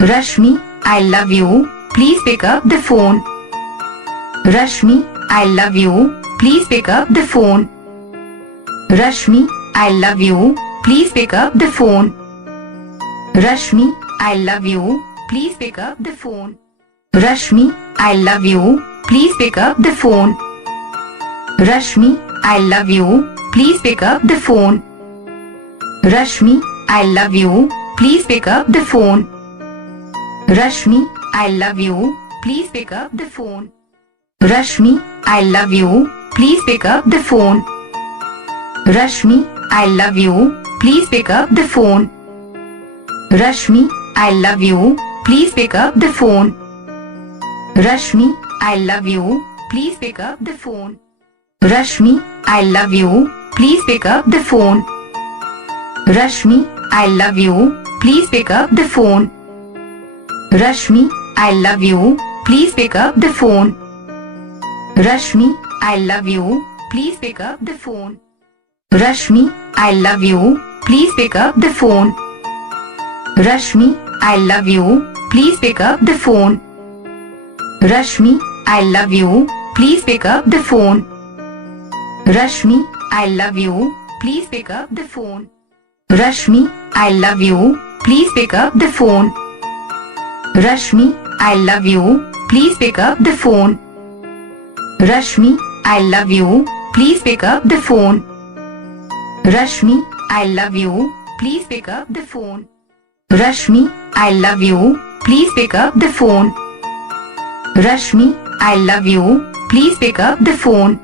Rashmi, I love you. Please pick up the phone. Rashmi, I love you. Please pick up the phone. Rashmi, I love you. Please pick up the phone. Rashmi, I love you. Please pick up the phone. Rashmi, I love you. Please pick up the phone. Rashmi, I love you. Please pick up the phone. Rashmi, I love you. Please pick up the phone. Rashmi, I love you. Please pick up the phone. Rashmi, I love you. Please pick up the phone. Rashmi, I love you. Please pick up the phone. Rashmi, I love you. Please pick up the phone. Rashmi, I love you. Please pick up the phone. Rashmi, I love you. Please pick up the phone. Rashmi, I love you. Please pick up the phone. Rashmi, I love you. Please pick up the phone. Rashmi, I love you. Please pick up the phone. Rashmi, I love you. Please pick up the phone. Rashmi, I love you. Please pick up the phone. Rashmi, I love you. Please pick up the phone. Rashmi, I love you. Please pick up the phone. Rashmi, I love you. Please pick up the phone. Rashmi, I love you. Please pick up the phone. Rashmi, I love you. Please pick up the phone. Rashmi, I love you. Please pick up the phone. Rashmi, I love you. Please pick up the phone. Rashmi, I love you. Please pick up the phone.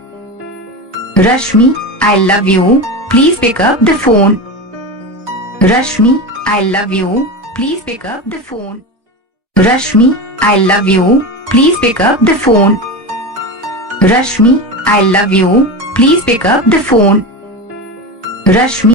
Rashmi, I love you. Please pick up the phone. Rashmi, I love you. Please pick up the phone. Rashmi, I love you. Please pick up the phone. Rashmi, I love you. Please pick up the phone. Rashmi,